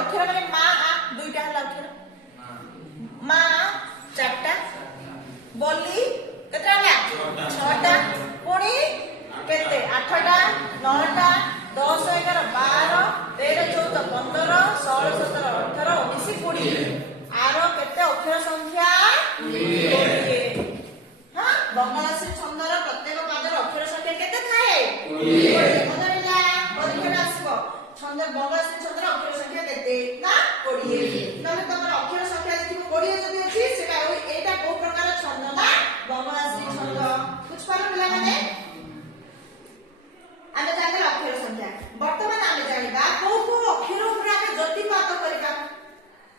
अक्षर माने मा आ दुईटा हला अक्षर मा चारटा बोली केतरा हला छटा पुणी केते आठटा नौटा 10 11 12 13 14 15 16 17 18 19 20 आरो केते अक्षर संख्या 20 हां बंगाली छंदर प्रत्येक पदर अक्षर संख्या केते थाए 20 मजरिला परीक्षा आसीबो छंद बंगाली छंदर अक्षर संख्या केते ना 20 नले तमर अक्षर संख्या देखिबो 20 जदी अछि सेटा एटा को प्रकार छंद ना बंगाली छंद कुछ पार पिला माने आमे जाने अक्षर संख्या वर्तमान आमे जानिबा को अक्षर ऊपर आमे ज्योतिपात करिबा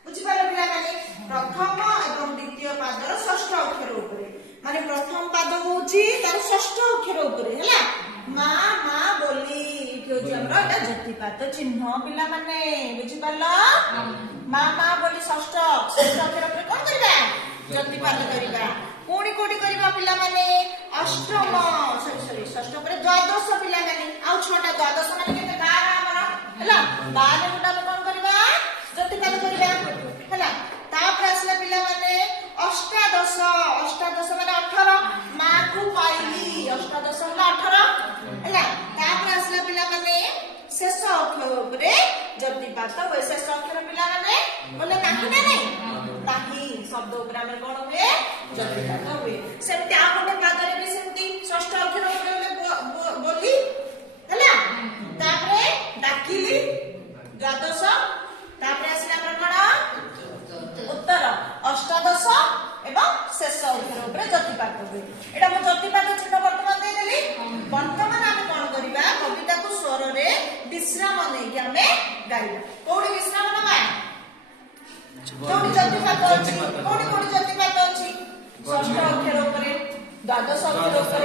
बुझि पालो पिला माने प्रथम एवं द्वितीय पादर षष्ठ अक्षर ऊपर माने प्रथम पाद होची तार षष्ठ अक्षर ऊपर हैला मा मा बोली इठो जमरा एटा ज्योतिपात चिन्ह पिला माने बुझि पालो मा मा बोली षष्ठ अक्षर ऊपर कोन करिबा ज्योतिपात करिबा कोणी कोडी करिबा पिला माने अष्टम सॉरी षष्ठ ऊपर द्वादश पिला माने आ छटा द्वादश माने केते 12 हमरा हैला 12 गुडा कोन करिबा ज्योतिपात करिबा हैला तापर असला पिला माने अष्टादश अष्टादश माने 18 मा को पाइली अष्टादश होला 18 हैला तापर असला पिला माने शेष अक्षर ऊपर ज्योतिपात होय शेष अक्षर पिला माने बोले नाही ना नाही शब्द ऊपर हम कोन होय ज्योतिपात होय सेमते आ गोटे पादरे भी सेमती षष्ठ अक्षर ऊपर बोली हैला तापर डाकिली द्वादश तापर असला प्रकरण उत्तर अष्टादश एवं शेष अक्षर ऊपर ज्योतिपात होय एटा म ज्योतिपात चिन्ह वर्तमान दे देली वर्तमान हम कोन करिबा कविता को स्वर रे विश्राम नै कि हमें गाइबा कोडी विश्राम नबा कोडी ज्योतिपात अछि कोडी ज्योतिपात अछि षष्ठ अक्षर ऊपर द्वादश अक्षर ऊपर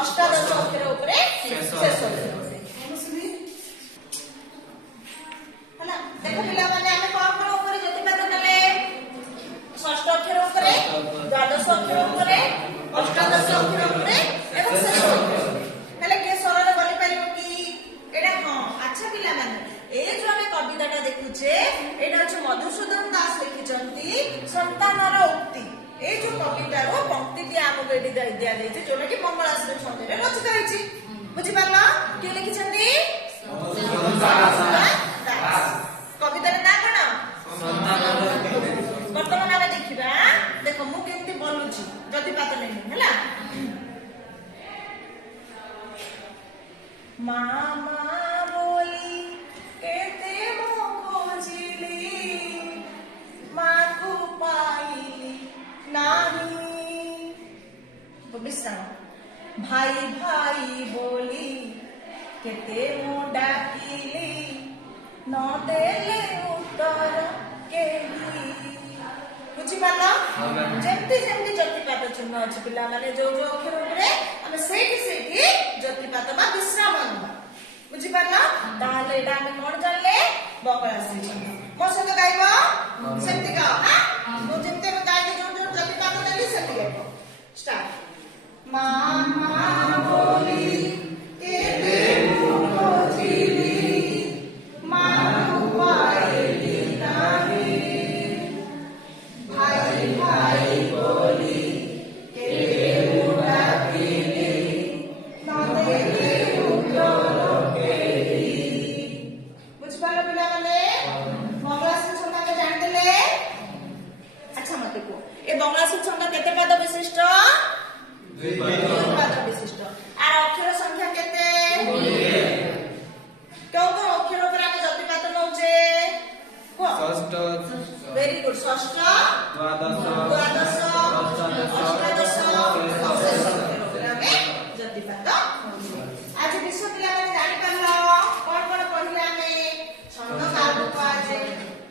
अष्टादश अक्षर ऊपर शेष अक्षर हला देखो पिला माने हमें कोन ऊपर ज्योतिपात देले षष्ठ अक्षर ऊपर द्वादश अक्षर ऊपर अष्टादश अक्षर ऊपर एवं शेष अक्षर हेले के सरल बोली परिबो कि एडा हां अच्छा पिला माने ए जो हमें कविताटा देखुचे एडा छ मधुसूदन दास लिखिचंती संतानर उक्ति ए जो कवितारो पंक्ति दि आमो एडी दिया देछि जोटा कि मंगलाश्री छंद रे रचित होइछि बुझि पारला के लिखिचंती मधुसूदन दास कवितार ना कोन संतानर वर्तमान आमे देखिबा देखो मु केमति बोलुछि ज्योतिपात नै हैला मामा बोली केते मो खोजिली माकु पाइली नाही विश्राम भाई भाई बोली केते मो डाकिली न देले उत्तर केही बुझी पाला जेमती जेमती ज्योतिपात चिन्ह अछि पिला माने जो जो अक्षर ऊपर हम सेठी ज्योतिपात बा विश्राम नबा बुझी पाला ताले एडा हम कोन जानले बंगाली चिन्ह मो सहित गाइबो सेमती गाओ हां मो जेमते गाइबो जो जो ज्योतिपात देली सेमती गाइबो स्टार्ट मामा बोली केते मो खोजिली माकु पाइली नाही भाई भाई बोली केते मो डाकिली न देले उत्तर केही बुझ पालो पिला माने मंगलाश्री छंद के जान देले अच्छा मते को ए मंगलाश्री छंद केते पद विशिष्ट दुई पद विशिष्ट आ अक्षर संख्या केते 20 कोन अक्षर ऊपर हम ज्योतिपात नउचे को षष्ठ वेरी गुड षष्ठ द्वादश अष्टादश ज्योतिपात आज विश्व पिला माने जानि पारलो कोन कोन पढिला हमें छंद काबू पाजे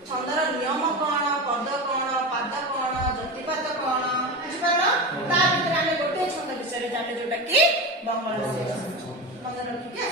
छंदर नियम कोन पद कोन पाद कोन ज्योतिपात कोन बुझि पारलो ता भीतर हमें गोटे छंद विषय जाने जोटा कि बंगाली मन रखिके